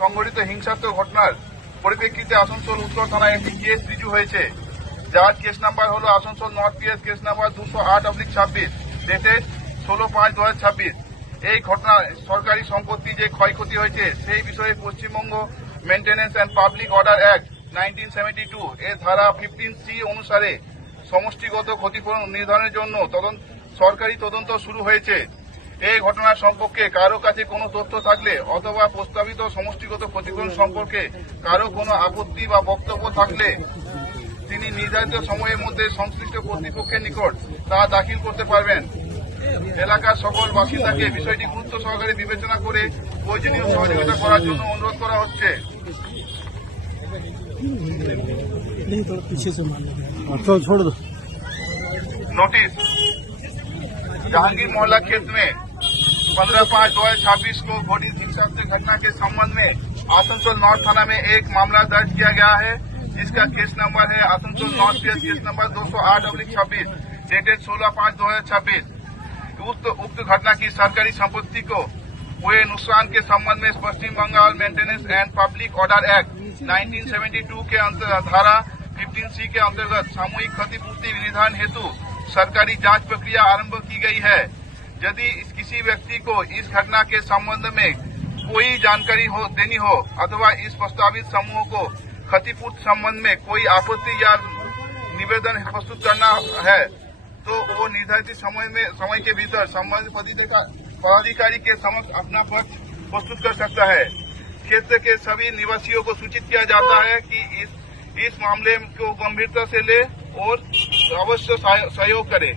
সংঘটিত হিংসাত্মক ঘটনার পরিপ্রেক্ষিতে আসানসোল উত্তর থানায় একটি কেস রিজু হয়েছে, যার কেস নাম্বার হল Asansol north PS case number 208/26 dated 16/5/2026। এই ঘটনায় সরকারি সম্পত্তি যে ক্ষয়ক্ষতি হয়েছে সেই বিষয়ে Paschimbanga maintenance and public order act 1972 এর ধারা 15C অনুসারে সমষ্টিগত ক্ষতিপূরণ নির্ধারণের জন্য সরকারি তদন্ত শুরু হয়েছে। এই ঘটনার সম্পর্কে কারো কাছে কোনো তথ্য থাকলে অথবা প্রস্তাবিত সমষ্টিগত ক্ষতিপূরণ সম্পর্কে কারো কোনো আপত্তি বা বক্তব্য থাকলে তিনি নির্ধারিত সময়ের মধ্যে সংশ্লিষ্ট কর্তৃপক্ষের নিকট তা দাখিল করতে পারবেন। এলাকার সকল বাসিন্দাকে বিষয়টি গুরুত্ব সহকারে বিবেচনা করে প্রয়োজনীয় সহযোগিতা করার জন্য অনুরোধ করা হচ্ছে। नोटिस जहांगीर मोहल्ला क्षेत्र में 15/5/2026 को घटित हिंसात्मक घटना के संबंध में आसनसोल नॉर्थ थाना में एक मामला दर्ज किया गया है, जिसका केस नंबर है Asansol north PS case number 208/26 dated 16/5/2026। उक्त घटना की सरकारी संपत्ति को हुए नुकसान के संबंध में Paschim Bengal maintenance and public order act 1972 के धारा 15C के अंतर्गत सामूहिक क्षतिपूर्ति निर्धारण हेतु सरकारी जांच प्रक्रिया आरंभ की गई है। यदि किसी व्यक्ति को इस घटना के संबंध में कोई जानकारी देनी हो अथवा इस प्रस्तावित समूह को क्षतिपूर्ति संबंध में कोई आपत्ति या निवेदन प्रस्तुत करना है तो वो निर्धारित समय के भीतर संबंधित पदाधिकारी के समक्ष अपना पक्ष प्रस्तुत कर सकता है। क्षेत्र के सभी निवासियों को सूचित किया जाता है कि इस मामले को गंभीरता से ले और अवश्य सहयोग करें।